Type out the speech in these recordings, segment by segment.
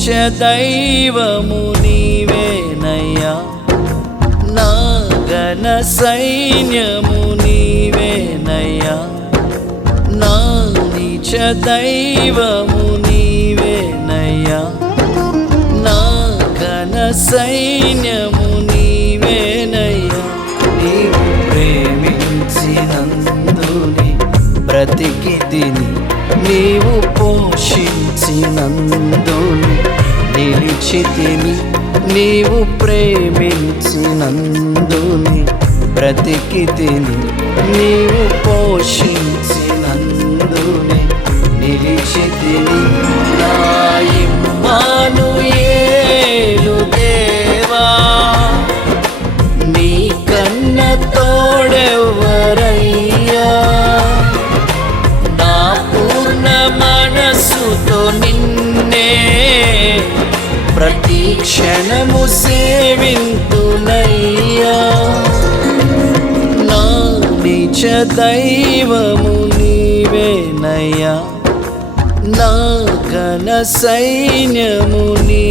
నిత్య దైవము నీవేనయ్యా. నా గణ సైన్యము నీవేనయ్యా. నా నిత్య దైవము నీవేనయ్యా. నా గణ సైన్యము నీవేనయ్యా. నీవు ప్రేమించినందుని బ్రతికి తిని నీవు పోషించినందు నిలిచి నీవు ప్రేమించినందుని బ్రతికితిని నీవు పోషి క్షణము సేవింతునయ్యా నా నిజ దైవము నీవేనయ్యా. నా ఘన సైన్యము నీ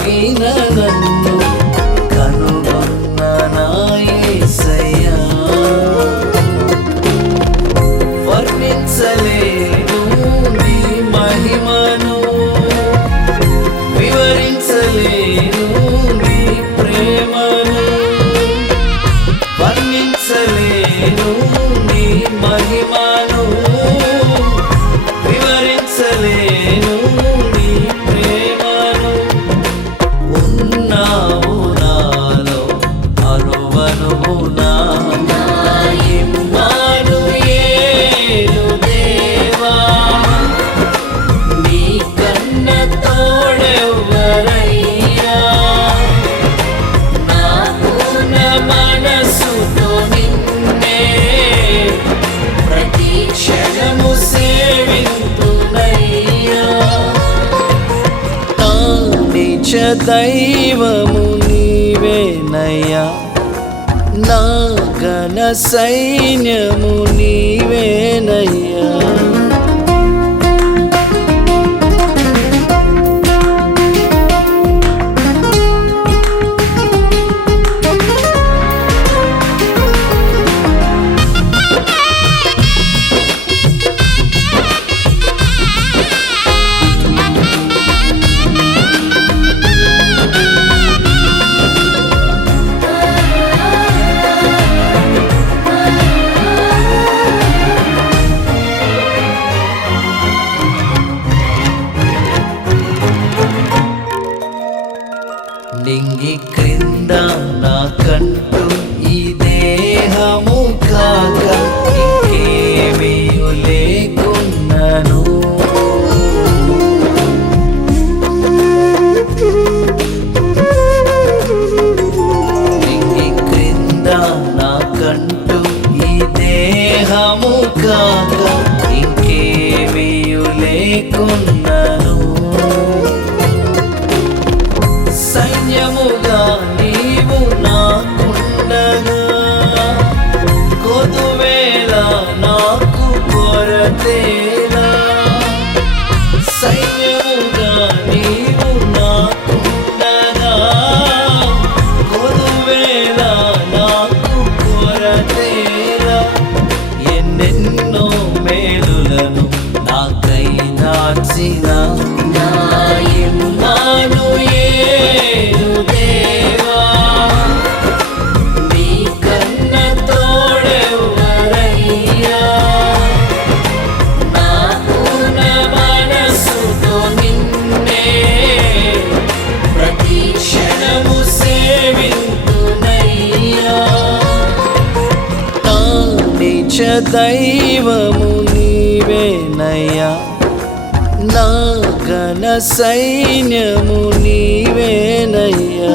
తాగిన నన్ను దైవము నీవేనయ్యా. నా ఘన సైన్యము నీవేనయ్యా. నీవేనయ్యా నా గణ సైన్యము నీవేనయ్యా.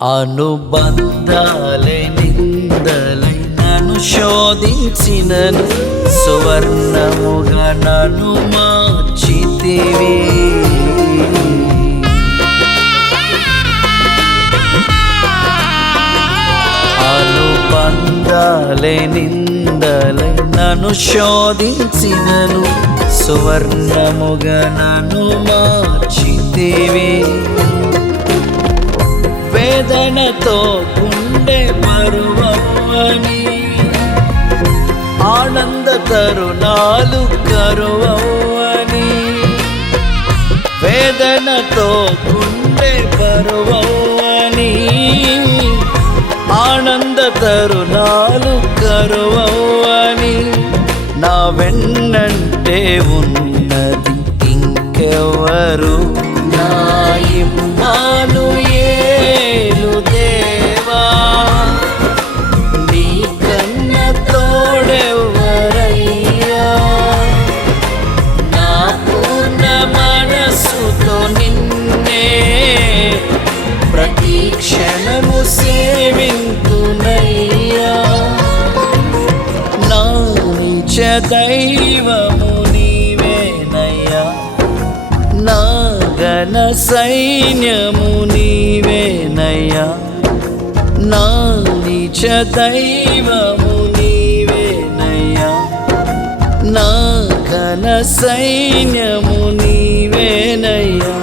అనుబంధాలే నిందలై నన్ను శోధించినను సువర్ణముగా నన్ను మార్చితివి. అనుబంధాలే నిందలై నన్ను శోధించినను సువర్ణముగా నన్ను మార్చితివే. వేదనతో గుండె మరువని ఆనంద తరుణాలు కరువని వేదనతో గుండె పరువని ఆనంద తరుణాలు కరువని నా వెన్నంటే ఉన్నది ఇంకెవరు దైవము నీవేనయ్యా. నా ఘన సైన్యము నీవేనయ్యా. నా నిజ దైవము నీవేనయ్యా. నా ఘన సైన్యము నీవేనయ్యా.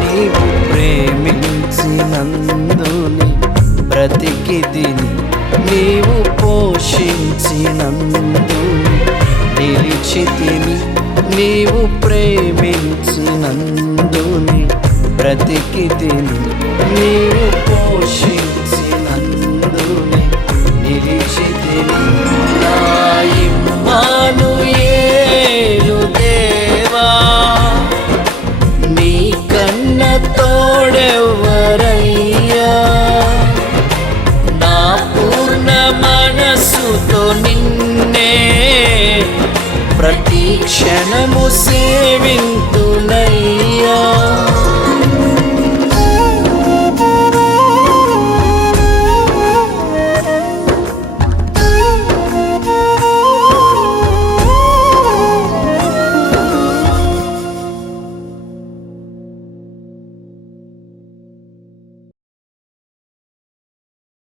నీవు ప్రేమించినందుని బ్రతికిదిని నీవు పోషించినందుని నిలిచితిని నీవు ప్రేమించినందుని బ్రతికితిని నీవు పోషించినందుని నిలిచితిని. క్షణము సేవింతు